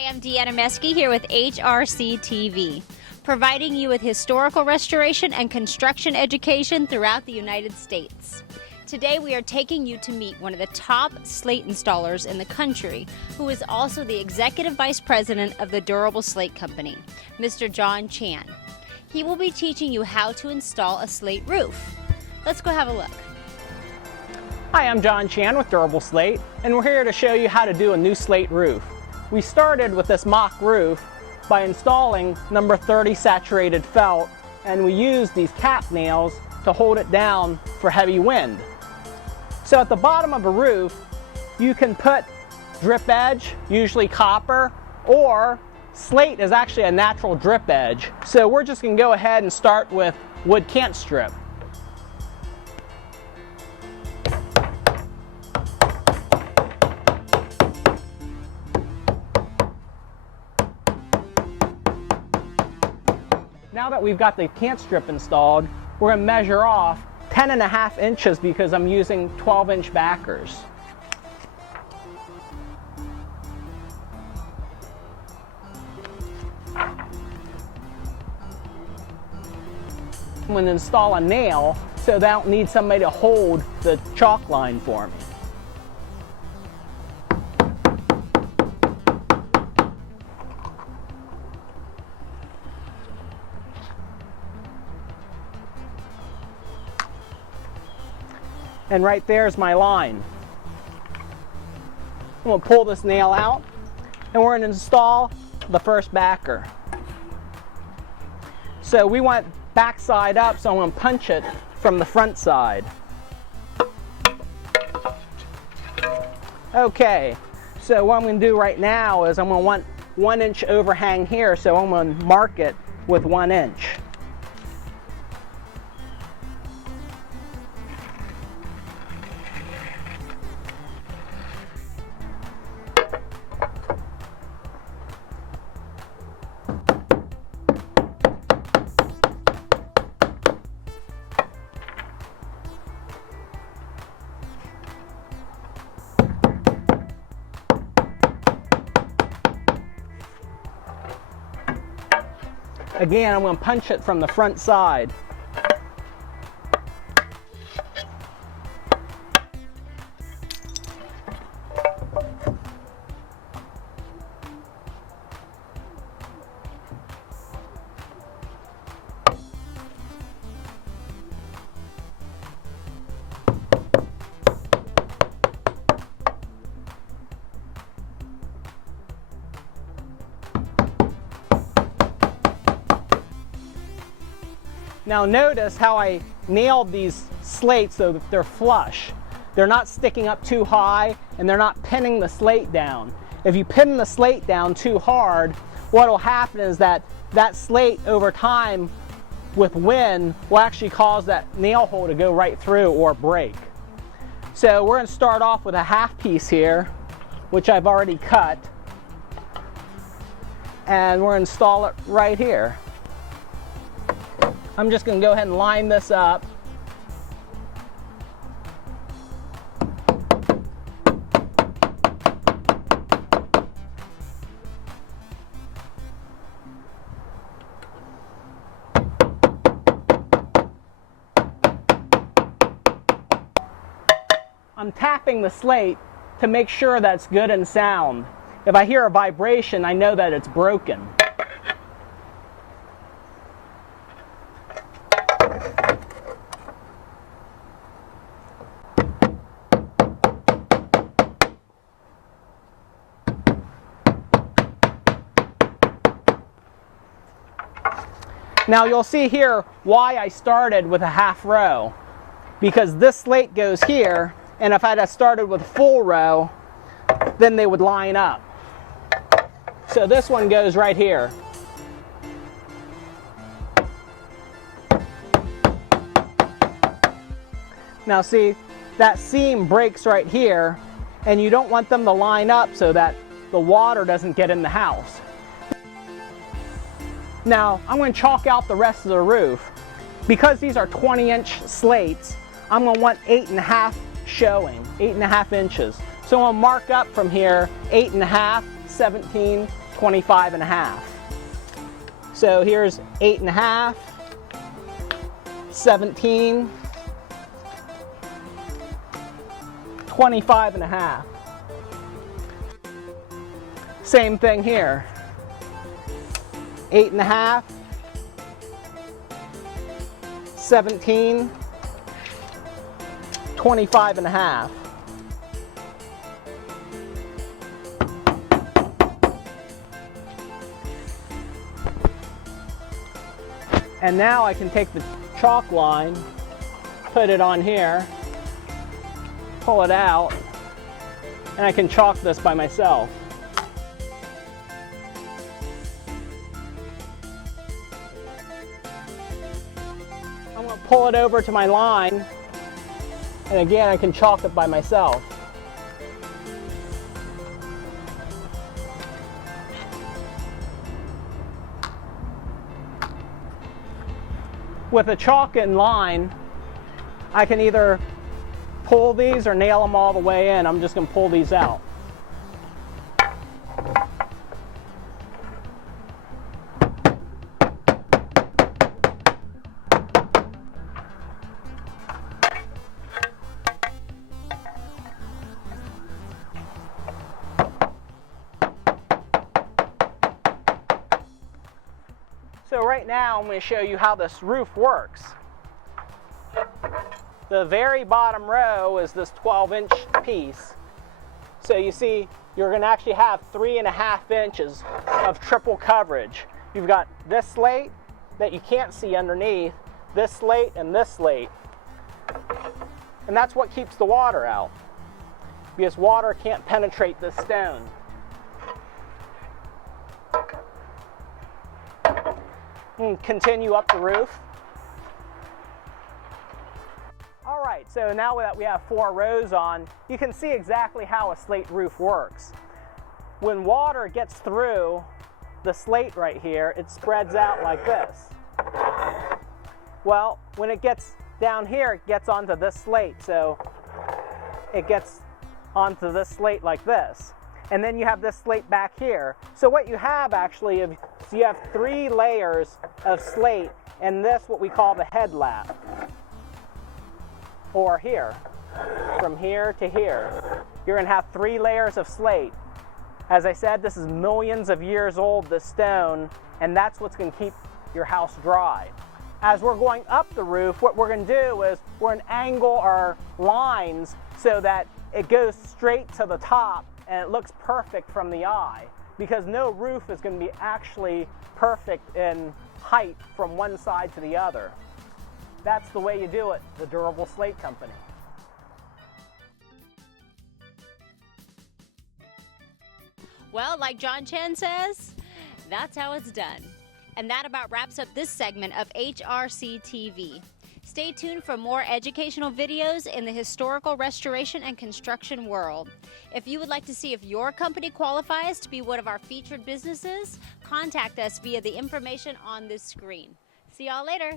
Hi, I'm Deanna Meske here with HRC TV, providing you with historical restoration and construction education throughout the United States. Today we are taking you to meet one of the top slate installers in the country, who is also the Executive Vice President of the Durable Slate Company, Mr. John Chan. He will be teaching you how to install a slate roof. Let's go have a look. Hi, I'm John Chan with Durable Slate, and we're here to show you how to do a new slate roof. We started with this mock roof by installing number 30 saturated felt, and we used these cap nails to hold it down for heavy wind. So at the bottom of a roof, you can put drip edge, usually copper, or slate is actually a natural drip edge. So we're just going to go ahead and start with wood cant strip. Now that we've got the cant strip installed, we're going to measure off 10.5 inches because I'm using 12-inch backers. I'm going to install a nail so that I don't need somebody to hold the chalk line for me. And right there is my line. I'm going to pull this nail out, and we're going to install the first backer. So we want back side up, so I'm going to punch it from the front side. Okay, so what I'm going to do right now is I'm going to want 1 inch overhang here, so I'm going to mark it with 1 inch. Again, I'm going to punch it from the front side. Now notice how I nailed these slates so that they're flush. They're not sticking up too high, and they're not pinning the slate down. If you pin the slate down too hard, what will happen is that slate over time with wind will actually cause that nail hole to go right through or break. So we're going to start off with a half piece here, which I've already cut, and we're going to install it right here. I'm just going to go ahead and line this up. I'm tapping the slate to make sure that it's good and sound. If I hear a vibration, I know that it's broken. Now you'll see here why I started with a half row, because this slate goes here, and if I'd have started with a full row, then they would line up. So this one goes right here. Now see, that seam breaks right here, and you don't want them to line up so that the water doesn't get in the house. Now, I'm going to chalk out the rest of the roof. Because these are 20-inch slates, I'm going to want 8.5 showing, 8.5 inches. So I'm going to mark up from here 8.5, 17, 25.5. So here's 8.5, 17, 25.5. Same thing here. 8.5, 17, 25.5. And now I can take the chalk line, put it on here, pull it out, and I can chalk this by myself. I'm going to pull it over to my line, and again I can chalk it by myself. With a chalk in line, I can either pull these or nail them all the way in. I'm just going to pull these out. So right now I'm going to show you how this roof works. The very bottom row is this 12-inch piece. So you see you're going to actually have 3.5 inches of triple coverage. You've got this slate that you can't see underneath, this slate, and this slate. And that's what keeps the water out, because water can't penetrate this stone. And continue up the roof. All right, so now that we have 4 rows on, you can see exactly how a slate roof works. When water gets through the slate right here, it spreads out like this. Well, when it gets down here, it gets onto this slate, so it gets onto this slate like this. And then you have this slate back here. So what you have actually is you have 3 layers of slate, and this what we call the head lap. Or here, from here to here. You're going to have 3 layers of slate. As I said, this is millions of years old, this stone, and that's what's going to keep your house dry. As we're going up the roof, what we're going to do is we're going to angle our lines so that it goes straight to the top and it looks perfect from the eye, because no roof is going to be actually perfect in height from one side to the other. That's the way you do it, the Durable Slate Company. Well, like John Chen says, that's how it's done. And that about wraps up this segment of HRC TV. Stay tuned for more educational videos in the historical restoration and construction world. If you would like to see if your company qualifies to be one of our featured businesses, contact us via the information on this screen. See y'all later.